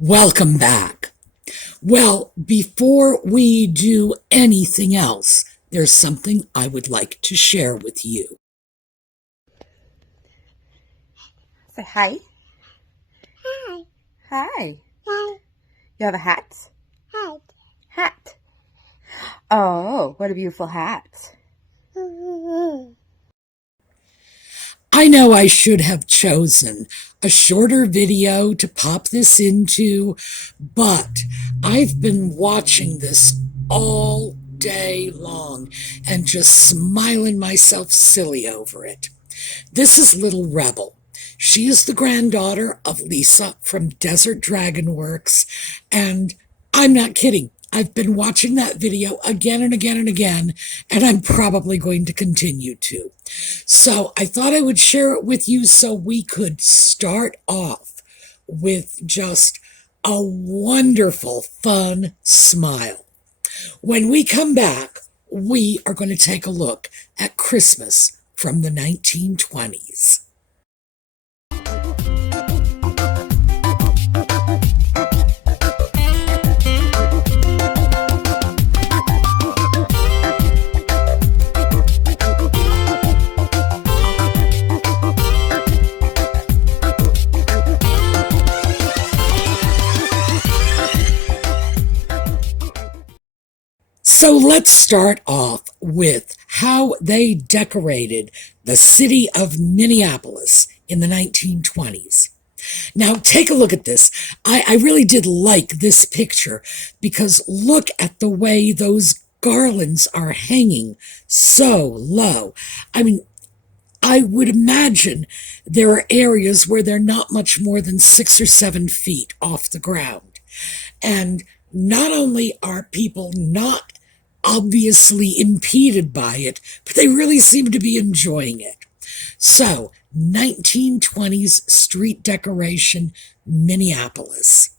Welcome back. Well, before we do anything else, there's something I would like to share with you. Say hi. Hi. Hi. Hi. You have a hat? Hi. Hat. Oh, what a beautiful hat. I know I should have chosen a shorter video to pop this into, but I've been watching this all day long and just smiling myself silly over it. This is Little Rebel. She is the granddaughter of Lisa from DesertDragonworks, and I'm not kidding. I've been watching that video again and again and again, and I'm probably going to continue to. So I thought I would share it with you so we could start off with just a wonderful, fun smile. When we come back, we are going to take a look at Christmas from the 1920s. So let's start off with how they decorated the city of Minneapolis in the 1920s. Now, take a look at this. I really did like this picture because look at the way those garlands are hanging so low. I mean, I would imagine there are areas where they're not much more than 6 or 7 feet off the ground. And not only are people not obviously impeded by it, but they really seem to be enjoying it. So, 1920s street decoration, Minneapolis.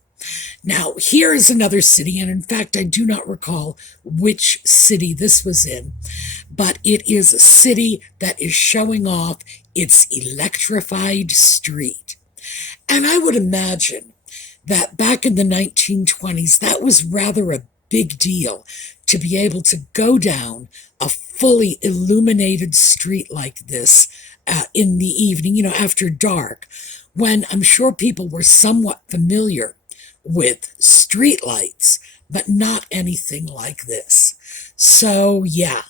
Now, here is another city, and in fact, I do not recall which city this was in, but it is a city that is showing off its electrified street. And I would imagine that back in the 1920s, that was rather a big deal to be able to go down a fully illuminated street like this in the evening, after dark, when I'm sure people were somewhat familiar with street lights, but not anything like this. So, yeah,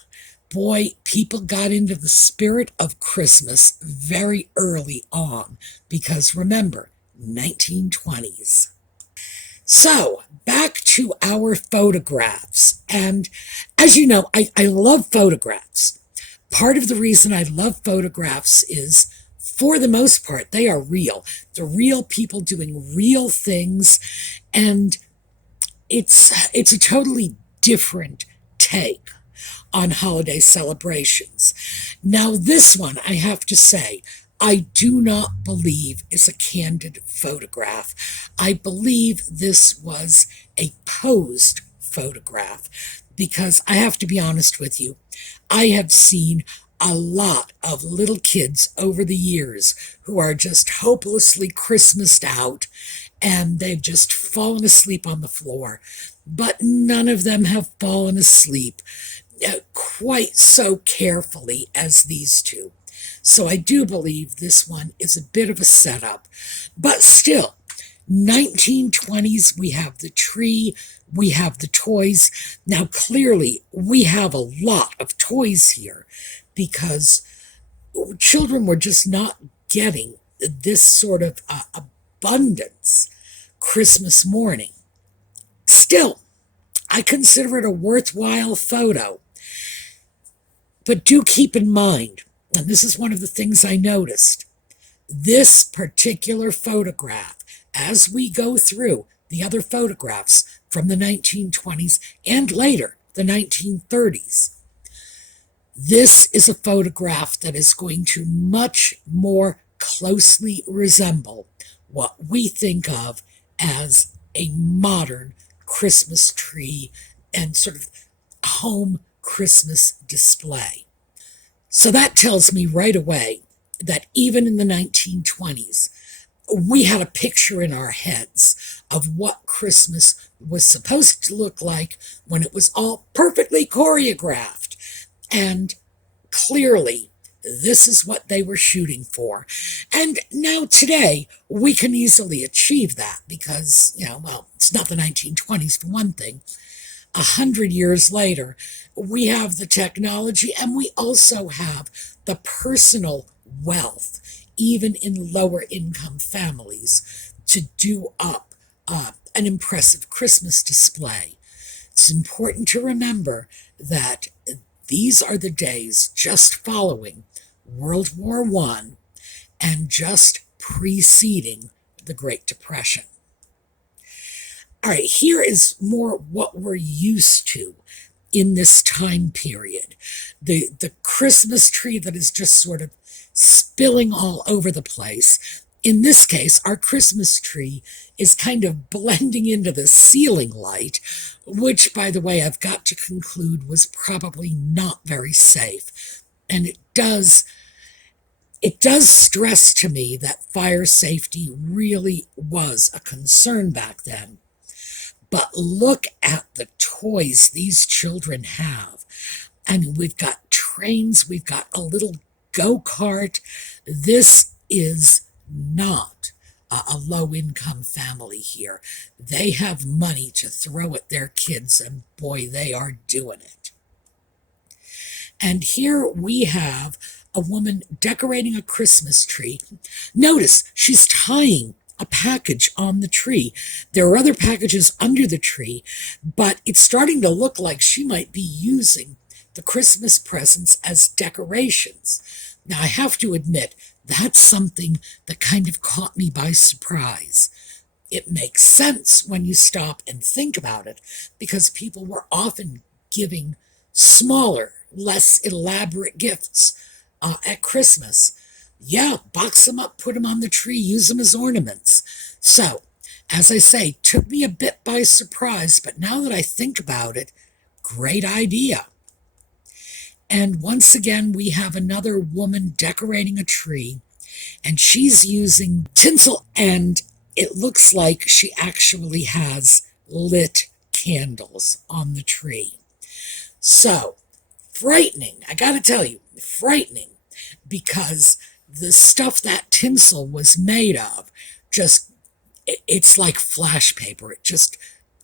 boy, people got into the spirit of Christmas very early on, because remember, 1920s. So, back to our photographs. And as you know, I love photographs. Part of the reason I love photographs is, for the most part, they are real. They're real people doing real things, and it's a totally different take on holiday celebrations. Now, this one, I have to say, I do not believe is a candid photograph. I believe this was a posed photograph because I have to be honest with you. I have seen a lot of little kids over the years who are just hopelessly Christmased out and they've just fallen asleep on the floor. But none of them have fallen asleep quite so carefully as these two. So I do believe this one is a bit of a setup. But still, 1920s, we have the tree, we have the toys. Now, clearly, we have a lot of toys here because children were just not getting this sort of abundance Christmas morning. Still, I consider it a worthwhile photo. But do keep in mind, and this is one of the things I noticed, this particular photograph, as we go through the other photographs from the 1920s and later, the 1930s, this is a photograph that is going to much more closely resemble what we think of as a modern Christmas tree and sort of home Christmas display. So that tells me right away that even in the 1920s, we had a picture in our heads of what Christmas was supposed to look like when it was all perfectly choreographed. And clearly, this is what they were shooting for. And now today, we can easily achieve that because, well, it's not the 1920s for one thing. 100 years later, we have the technology and we also have the personal wealth, even in lower income families, to do up an impressive Christmas display. It's important to remember that these are the days just following World War I and just preceding the Great Depression. All right, here is more what we're used to in this time period. The Christmas tree that is just sort of spilling all over the place. In this case, our Christmas tree is kind of blending into the ceiling light, which, by the way, I've got to conclude was probably not very safe. And it does stress to me that fire safety really was a concern back then. But look at the toys these children have. I mean, we've got trains, we've got a little go-kart. This is not a low-income family here. They have money to throw at their kids, and boy, they are doing it. And here we have a woman decorating a Christmas tree. Notice she's tying a package on the tree. There are other packages under the tree, but it's starting to look like she might be using the Christmas presents as decorations. Now, I have to admit, that's something that kind of caught me by surprise. It makes sense when you stop and think about it, because people were often giving smaller, less elaborate gifts at Christmas. Yeah, box them up, put them on the tree, use them as ornaments. So, as I say, took me a bit by surprise, but now that I think about it, great idea. And once again, we have another woman decorating a tree, and she's using tinsel, and it looks like she actually has lit candles on the tree. So, frightening, I gotta tell you, frightening, because the stuff that tinsel was made of, it's like flash paper. It just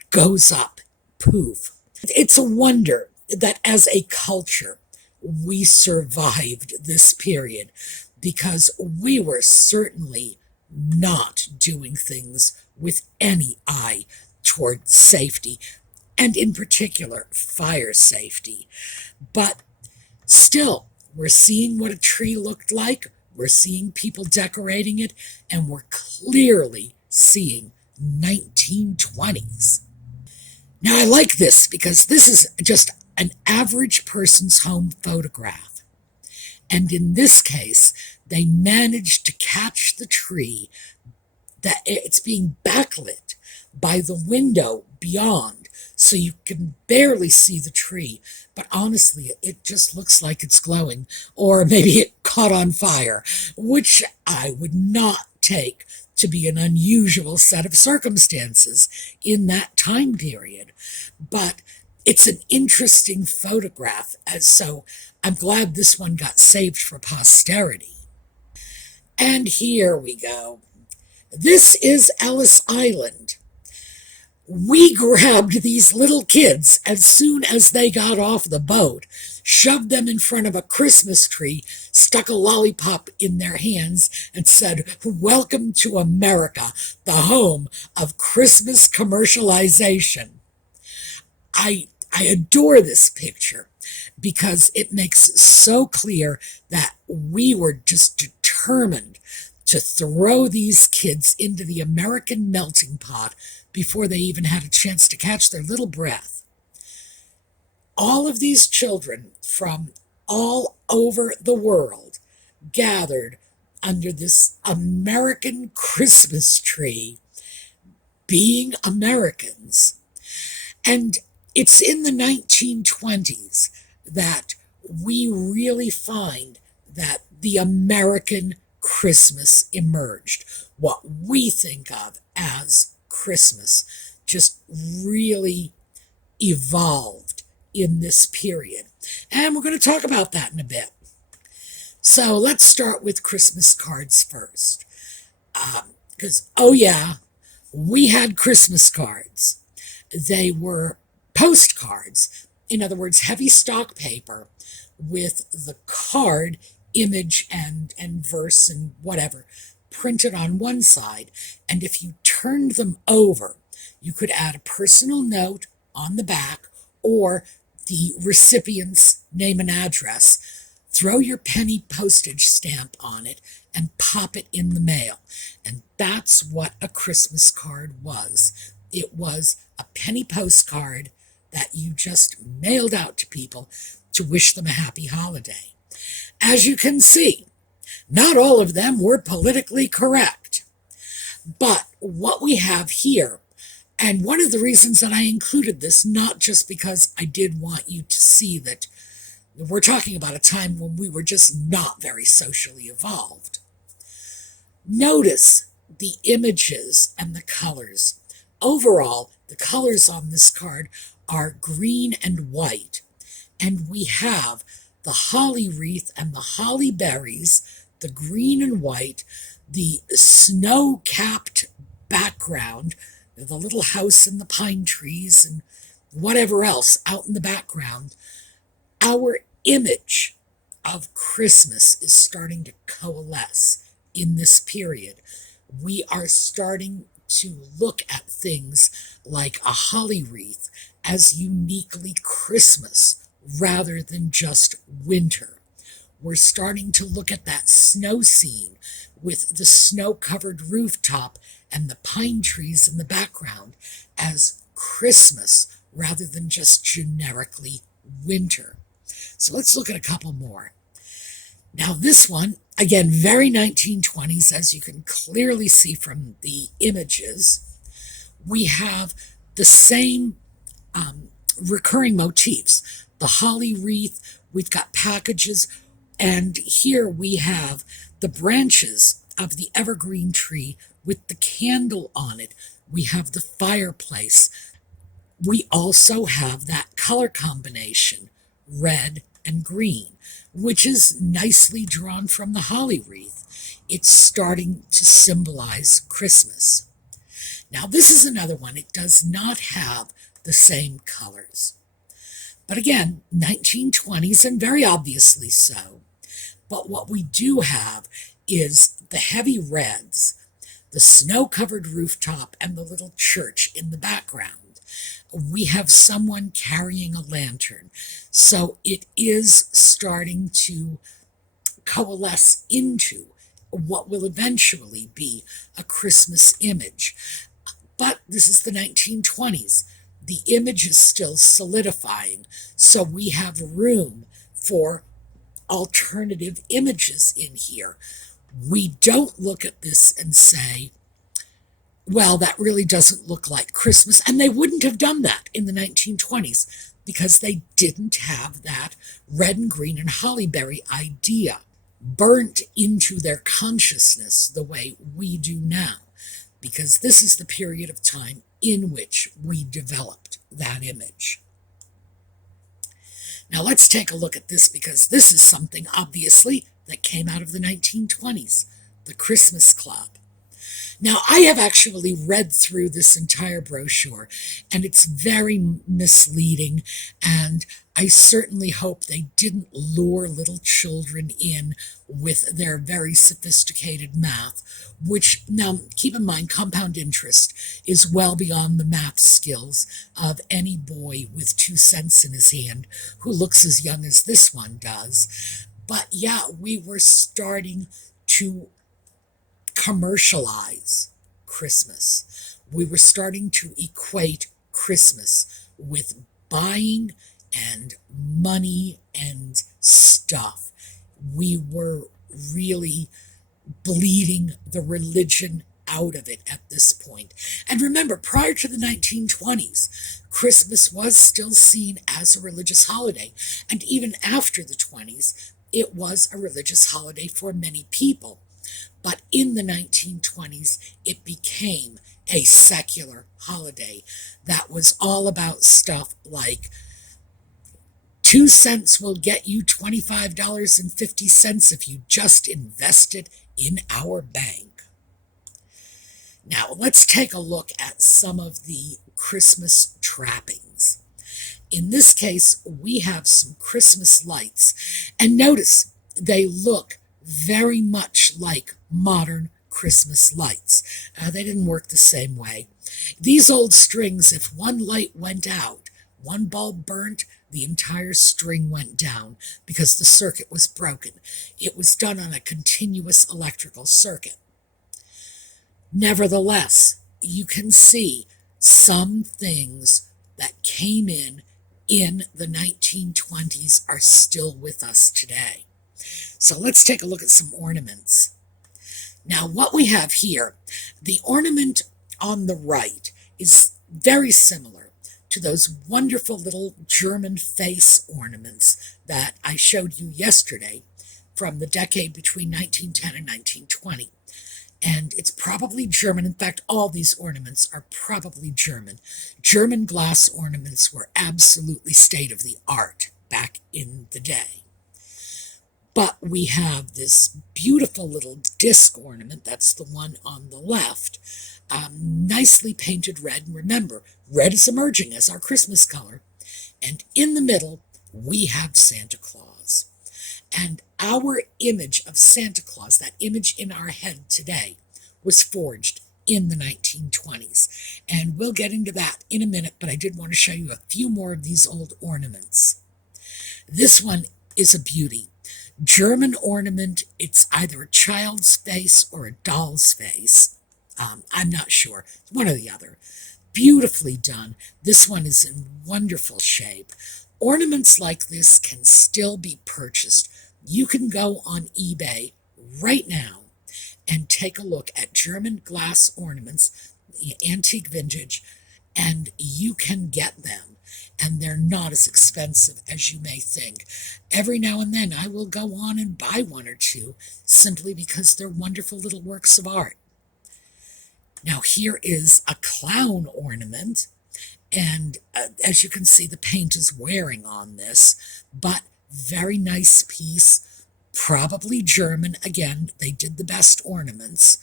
goes up, poof. It's a wonder that as a culture, we survived this period, because we were certainly not doing things with any eye toward safety, and in particular, fire safety. But still, we're seeing what a tree looked like. We're seeing people decorating it, and we're clearly seeing 1920s. Now, I like this because this is just an average person's home photograph. And in this case, they managed to catch the tree, that it's being backlit by the window beyond, so you can barely see the tree. But honestly, it just looks like it's glowing, or maybe it caught on fire, which I would not take to be an unusual set of circumstances in that time period. But it's an interesting photograph, so I'm glad this one got saved for posterity. And here we go. This is Ellis Island. We grabbed these little kids as soon as they got off the boat, shoved them in front of a Christmas tree, stuck a lollipop in their hands, and said, "Welcome to America, the home of Christmas commercialization." I adore this picture because it makes it so clear that we were just determined to throw these kids into the American melting pot before they even had a chance to catch their little breath. All of these children from all over the world gathered under this American Christmas tree, being Americans. And it's in the 1920s that we really find that the American Christmas emerged, what we think of as Christmas just really evolved in this period. And we're going to talk about that in a bit. So let's start with Christmas cards first. Because, oh yeah, we had Christmas cards. They were postcards, in other words, heavy stock paper with the card, image, and verse and whatever printed on one side. And if you turned them over, you could add a personal note on the back or the recipient's name and address, throw your penny postage stamp on it, and pop it in the mail. And that's what a Christmas card was. It was a penny postcard that you just mailed out to people to wish them a happy holiday. As you can see, not all of them were politically correct. But what we have here, and one of the reasons that I included this, not just because I did want you to see that we're talking about a time when we were just not very socially evolved. Notice the images and the colors. Overall, the colors on this card are green and white. And we have the holly wreath and the holly berries, the green and white, the snow-capped background, the little house and the pine trees and whatever else out in the background. Our image of Christmas is starting to coalesce in this period. We are starting to look at things like a holly wreath as uniquely Christmas rather than just winter. We're starting to look at that snow scene with the snow-covered rooftop and the pine trees in the background as Christmas rather than just generically winter. So let's look at a couple more. Now this one, again, very 1920s, as you can clearly see from the images. We have the same recurring motifs. The holly wreath, we've got packages, and here we have the branches of the evergreen tree with the candle on it. We have the fireplace. We also have that color combination, red and green, which is nicely drawn from the holly wreath. It's starting to symbolize Christmas. Now this is another one. It does not have the same colors. But again, 1920s, and very obviously so. But what we do have is the heavy reds, the snow-covered rooftop, and the little church in the background. We have someone carrying a lantern. So it is starting to coalesce into what will eventually be a Christmas image. But this is the 1920s. The image is still solidifying, so we have room for alternative images in here. We don't look at this and say, well, that really doesn't look like Christmas. And they wouldn't have done that in the 1920s because they didn't have that red and green and hollyberry idea burnt into their consciousness the way we do now, because this is the period of time in which we developed that image. Now let's take a look at this, because this is something, obviously, that came out of the 1920s, the Christmas Club. Now, I have actually read through this entire brochure, and it's very misleading, and I certainly hope they didn't lure little children in with their very sophisticated math, which, now, keep in mind, compound interest is well beyond the math skills of any boy with 2 cents in his hand who looks as young as this one does. But yeah, we were starting to commercialize Christmas. We were starting to equate Christmas with buying and money and stuff. We were really bleeding the religion out of it at this point. And remember, prior to the 1920s, Christmas was still seen as a religious holiday. And even after the 20s, it was a religious holiday for many people. But in the 1920s, it became a secular holiday that was all about stuff like 2 cents will get you $25.50 if you just invested in our bank. Now, let's take a look at some of the Christmas trappings. In this case, we have some Christmas lights, and notice they look very much like modern Christmas lights. They didn't work the same way. These old strings, if one light went out, one bulb burnt, the entire string went down because the circuit was broken. It was done on a continuous electrical circuit. Nevertheless, you can see some things that came in the 1920s are still with us today. So let's take a look at some ornaments. Now, what we have here, the ornament on the right is very similar to those wonderful little German face ornaments that I showed you yesterday from the decade between 1910 and 1920. And it's probably German. In fact, all these ornaments are probably German. German glass ornaments were absolutely state of the art back in the day. But we have this beautiful little disc ornament, that's the one on the left, nicely painted red. And remember, red is emerging as our Christmas color. And in the middle, we have Santa Claus. And our image of Santa Claus, that image in our head today, was forged in the 1920s. And we'll get into that in a minute, but I did want to show you a few more of these old ornaments. This one is a beauty. German ornament, it's either a child's face or a doll's face. I'm not sure. One or the other. Beautifully done. This one is in wonderful shape. Ornaments like this can still be purchased. You can go on eBay right now and take a look at German glass ornaments, antique vintage, and you can get them. And they're not as expensive as you may think. Every now and then I will go on and buy one or two simply because they're wonderful little works of art. Now here is a clown ornament, and as you can see, the paint is wearing on this, but very nice piece, probably German. Again, they did the best ornaments.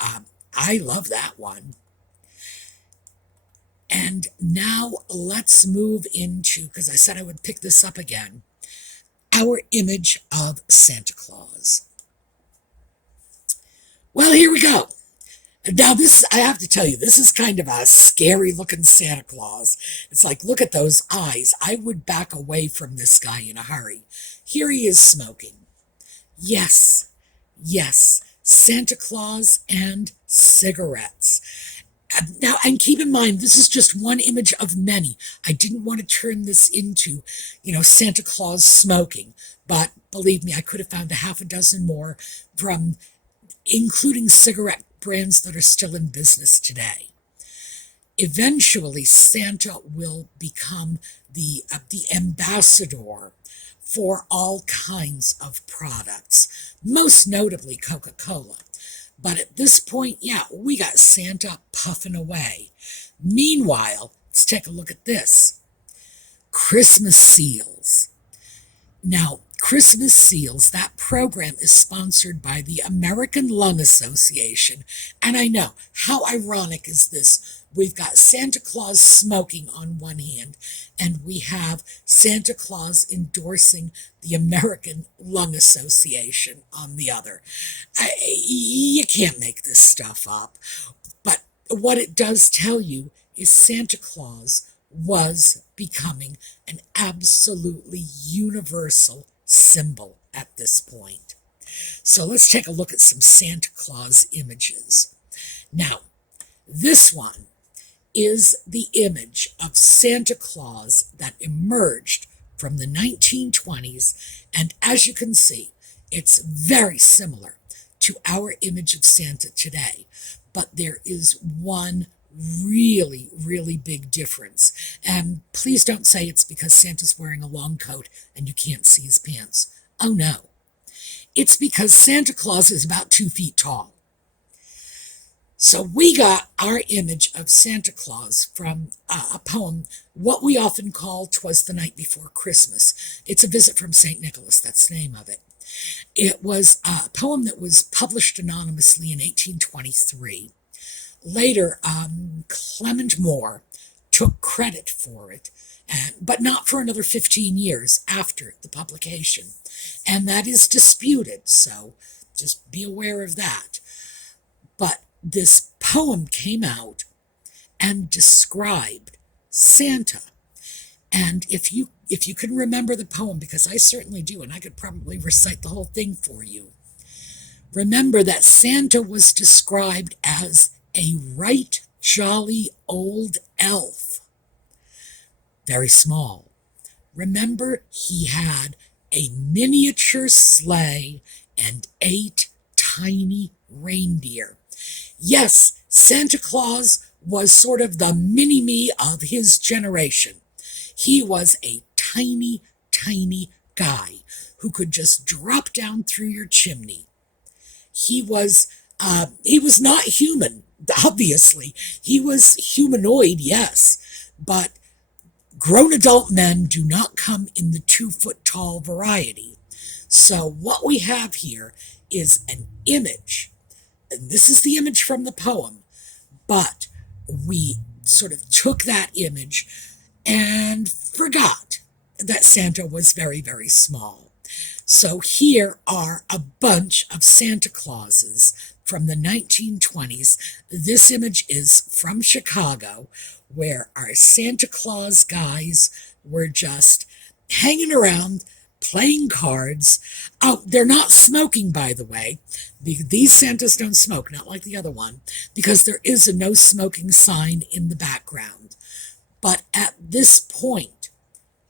I love that one. And now let's move into, because I said I would pick this up again, our image of Santa Claus. Well, here we go. Now this, I have to tell you, this is kind of a scary looking Santa Claus. It's like, look at those eyes. I would back away from this guy in a hurry. Here he is smoking. Yes, yes, Santa Claus and cigarettes. Now, and keep in mind, this is just one image of many. I didn't want to turn this into, Santa Claus smoking. But believe me, I could have found a half a dozen more from including cigarette brands that are still in business today. Eventually, Santa will become the ambassador for all kinds of products, most notably Coca-Cola. But at this point, yeah, we got Santa puffing away. Meanwhile, let's take a look at this. Christmas seals. Now, Christmas seals, that program is sponsored by the American Lung Association. And I know, how ironic is this? We've got Santa Claus smoking on one hand, and we have Santa Claus endorsing the American Lung Association on the other. You can't make this stuff up. But what it does tell you is Santa Claus was becoming an absolutely universal symbol at this point. So let's take a look at some Santa Claus images. Now, this one is the image of Santa Claus that emerged from the 1920s, and as you can see, it's very similar to our image of Santa today, but there is one really, really big difference. And please don't say it's because Santa's wearing a long coat and you can't see his pants. Oh no. It's because Santa Claus is about 2 feet tall. So we got our image of Santa Claus from a poem, what we often call "'Twas the Night Before Christmas." It's a visit from St. Nicholas, that's the name of it. It was a poem that was published anonymously in 1823. Later, Clement Moore took credit for it, but not for another 15 years after the publication. And that is disputed, so just be aware of that. But this poem came out and described Santa. And if you can remember the poem, because I certainly do, and I could probably recite the whole thing for you, remember that Santa was described as a right jolly old elf, very small. Remember, he had a miniature sleigh and 8 tiny reindeer. Yes, Santa Claus was sort of the mini-me of his generation. He was a tiny, tiny guy who could just drop down through your chimney. He was not human, obviously. He was humanoid, yes, but grown adult men do not come in the 2-foot-tall variety. So what we have here is an image. And this is the image from the poem, but we sort of took that image and forgot that Santa was very, very small. So here are a bunch of Santa Clauses from the 1920s. This image is from Chicago, where our Santa Claus guys were just hanging around, playing cards. Oh, they're not smoking, by the way. These Santas don't smoke, not like the other one, because there is a no smoking sign in the background. But at this point,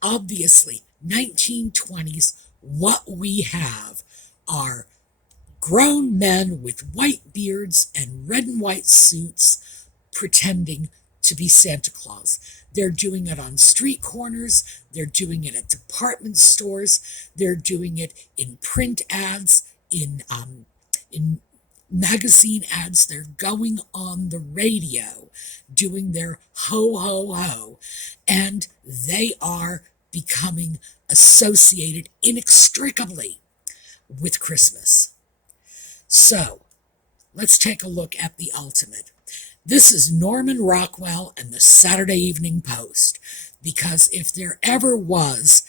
obviously, 1920s, what we have are grown men with white beards and red and white suits pretending to be Santa Claus. They're doing it on street corners. They're doing it at department stores. They're doing it in print ads, in magazine ads. They're going on the radio, doing their ho, ho, ho. And they are becoming associated inextricably with Christmas. So, let's take a look at the ultimate. This is Norman Rockwell and the Saturday Evening Post, because if there ever was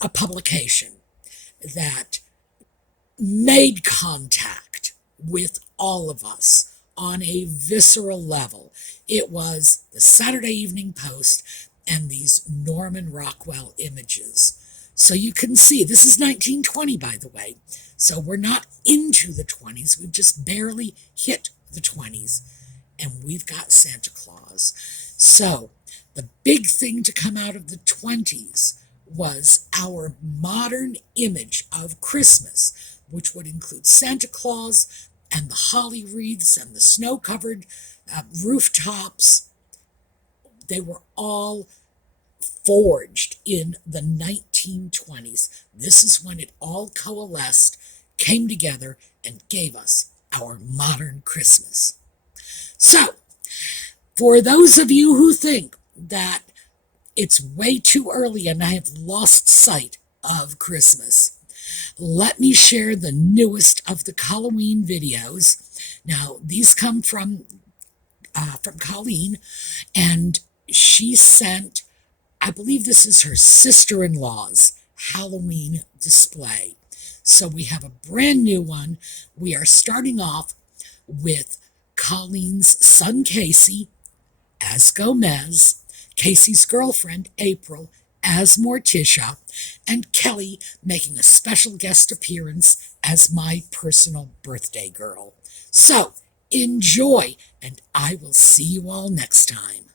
a publication that made contact with all of us on a visceral level, it was the Saturday Evening Post and these Norman Rockwell images. So you can see, this is 1920, by the way, so we're not into the 20s, we've just barely hit the 20s, and we've got Santa Claus. So the big thing to come out of the 20s was our modern image of Christmas, which would include Santa Claus and the holly wreaths and the snow-covered rooftops. They were all forged in the 1920s. This is when it all coalesced, came together, and gave us our modern Christmas. So, for those of you who think that it's way too early and I have lost sight of Christmas, let me share the newest of the Halloween videos. Now, these come from Colleen, and she sent, I believe this is her sister-in-law's Halloween display. So we have a brand new one. We are starting off with Colleen's son Casey as Gomez, Casey's girlfriend April as Morticia, and Kelly making a special guest appearance as my personal birthday girl. So enjoy, and I will see you all next time.